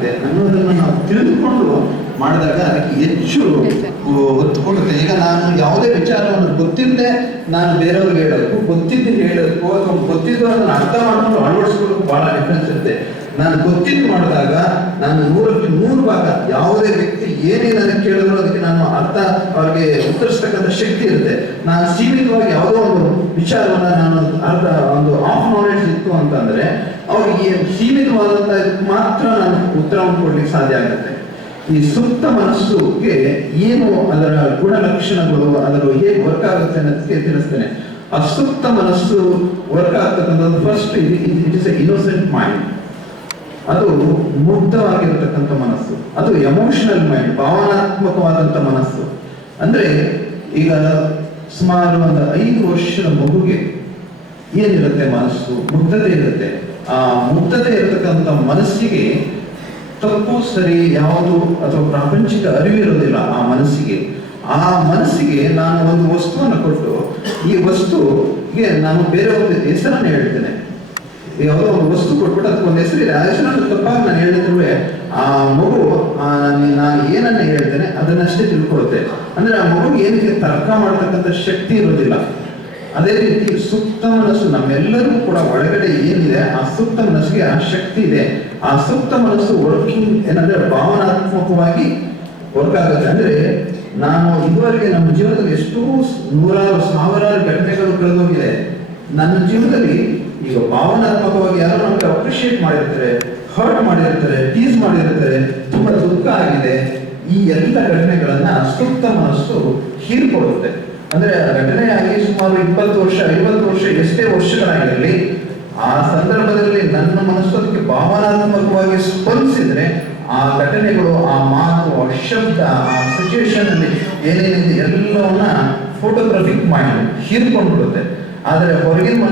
ಆಗುತ್ತೆ ಅನ್ನೋದನ್ನು ನಾವು ತಿಳಿದುಕೊಂಡು ಮಾಡಿದಾಗ ಅದಕ್ಕೆ ಹೆಚ್ಚು ಒತ್ತು ಕೊಡುತ್ತೆ. ಈಗ ನಾನು ಯಾವುದೇ ವಿಚಾರವನ್ನು ಗೊತ್ತಿಲ್ಲದೆ ನಾನು ಬೇರೆಯವ್ರಿಗೆ ಹೇಳೋದಕ್ಕೂ ಗೊತ್ತಿದ್ದು ಹೇಳೋದಕ್ಕೂ ಅಥವಾ ಗೊತ್ತಿದ್ದು ಅದನ್ನು ಅರ್ಥ ಮಾಡ್ಕೊಂಡು ಅಳವಡಿಸ್ಕೊಳ್ಳೋಕ್ಕೂ ಭಾಳ ಡಿಫ್ರೆನ್ಸ್ ಇರುತ್ತೆ. ನಾನು ಗೊತ್ತಿದ್ದು ಮಾಡಿದಾಗ ನಾನು 100ಕ್ಕೆ 100 ಭಾಗ ಯಾವುದೇ ವ್ಯಕ್ತಿ ಏನೇ ನನಗೆ ಕೇಳಿದ್ರು ಅದಕ್ಕೆ ನಾನು ಅರ್ಥ ಅವ್ರಿಗೆ ಉತ್ತರಿಸ್ತಕ್ಕಂಥ ಶಕ್ತಿ ಇರುತ್ತೆ. ನಾನು ಸೀಮಿತವಾಗಿ ಯಾವುದೋ ಒಂದು ವಿಚಾರವನ್ನು ನಾನು ಒಂದು ಆಫ್ ನಾಲೆಡ್ಜ್ ಇತ್ತು ಅಂತಂದ್ರೆ ಅವ್ರಿಗೆ ಸೀಮಿತವಾದಂಥ ಮಾತ್ರ ನಾನು ಉತ್ತರವನ್ನು ಕೊಡ್ಲಿಕ್ಕೆ ಸಾಧ್ಯ ಆಗುತ್ತೆ. ಈ ಸುಪ್ತ ಮನಸ್ಸುಗೆ ಏನು ಅದರ ಗುಣಲಕ್ಷಣಗಳು ಅದರ ಹೇಗೆ ವರ್ಕ್ ಆಗುತ್ತೆ ಅನ್ನೋದಕ್ಕೆ ತಿಳಿಸ್ತೇನೆ. ಅಸುಪ್ತ ಮನಸ್ಸು ವರ್ಕ್ ಆಗ್ತಕ್ಕಂಥದ್ದು first it is A innocent mind. ಅದು ಮುಗ್ಧವಾಗಿರತಕ್ಕಂಥ ಮನಸ್ಸು, ಅದು ಎಮೋಷನಲ್ ಮೈಂಡ್, ಭಾವನಾತ್ಮಕವಾದಂಥ ಮನಸ್ಸು. ಅಂದ್ರೆ ಈಗ ಸುಮಾರು ಒಂದು 5 ವರ್ಷದ ಮಗುಗೆ ಏನಿರುತ್ತೆ ಮನಸ್ಸು ಮುಗ್ಧತೆ ಇರುತ್ತೆ. ಆ ಮುಗ್ಧತೆ ಇರತಕ್ಕಂಥ ಮನಸ್ಸಿಗೆ ತಪ್ಪು ಸರಿ ಯಾವುದು ಅಥವಾ ಪ್ರಾಪಂಚಿಕ ಅರಿವಿರೋದಿಲ್ಲ. ಆ ಮನಸ್ಸಿಗೆ ನಾನು ಒಂದು ವಸ್ತುವನ್ನು ಕೊಟ್ಟು ಈ ವಸ್ತುಗೆ ನಾನು ಬೇರೆ ಒಂದು ಹೆಸರನ್ನು ಹೇಳ್ತೇನೆ. ಯಾವುದೋ ಒಂದು ವಸ್ತು ಕೊಟ್ಬಿಟ್ಟು ಅದಕ್ಕೆ ಒಂದು ಹೆಸರಿದೆ, ಆ ಹೆಸರನ್ನು ತಪ್ಪಾಗಿ ನಾನು ಹೇಳಿದ್ರೆ ಆ ಮಗು ನಾನು ಏನನ್ನ ಹೇಳ್ತೇನೆ ಅದನ್ನಷ್ಟೇ ತಿಳ್ಕೊಳುತ್ತೆ. ಅಂದ್ರೆ ಆ ಮಗು ಏನಕ್ಕೆ ತರ್ಕ ಮಾಡತಕ್ಕಂಥ ಶಕ್ತಿ ಇರೋದಿಲ್ಲ. ಅದೇ ರೀತಿ ಸುಪ್ತ ಮನಸ್ಸು ನಮ್ಮೆಲ್ಲರಿಗೂ ಕೂಡ ಒಳಗಡೆ ಏನಿದೆ ಆ ಸುಪ್ತ ಮನಸ್ಸಿಗೆ ಆ ಶಕ್ತಿ ಇದೆ. ಆ ಸುಪ್ತ ಮನಸ್ಸು ವರ್ಕಿಂಗ್ ಏನಂದ್ರೆ ಭಾವನಾತ್ಮಕವಾಗಿ ವರ್ಕ್ ಆಗುತ್ತೆ. ಅಂದ್ರೆ ನಾನು ಇದುವರೆಗೆ ನಮ್ಮ ಜೀವನದಲ್ಲಿ ಎಷ್ಟೋ 100,000 ಘಟನೆಗಳು ಕಳೆದೋಗಿದೆ. ನನ್ನ ಜೀವನದಲ್ಲಿ ಈಗ ಭಾವನಾತ್ಮಕವಾಗಿ ಯಾರು ನಮಗೆ ಅಪ್ರಿಷಿಯೇಟ್ ಮಾಡಿರ್ತಾರೆ, ಹರ್ಟ್ ಮಾಡಿರ್ತಾರೆ, ಟೀಸ್ ಮಾಡಿರ್ತಾರೆ, ತುಂಬಾ ದುಃಖ ಆಗಿದೆ. ಈ ಎಲ್ಲ ಘಟನೆಗಳನ್ನ ಸುಪ್ತ ಮನಸ್ಸು ಹೀರ್ಕೊಳ್ಳುತ್ತೆ. ಅಂದ್ರೆ ಆ ಘಟನೆಯಾಗಿ ಸುಮಾರು 20 ವರ್ಷ 50 ವರ್ಷ ಎಷ್ಟೇ ವರ್ಷಗಳಾಗಿರಲಿ ಆ ಸಂದರ್ಭದಲ್ಲಿ ನನ್ನ ಮನಸ್ಸು ಅದಕ್ಕೆ ಭಾವನಾತ್ಮಕವಾಗಿ ಸ್ಪಂದಿಸಿದ್ರೆ ಆ ಘಟನೆಗಳು, ಆ ಮಾತು, ಆ ಶಬ್ದ, ಆ ಸಿಚುವೇಶನ್ ಅಲ್ಲಿ ಏನೇನಿದೆ ಎಲ್ಲವನ್ನ ಫೋಟೋಗ್ರಾಫಿಕ್ ಮೈಂಡ್ ಹೀರ್ಕೊಂಡ್ಬಿಡುತ್ತೆ. ಆದರೆ ಹೊರಗಿನ ಮನಸ್ಸು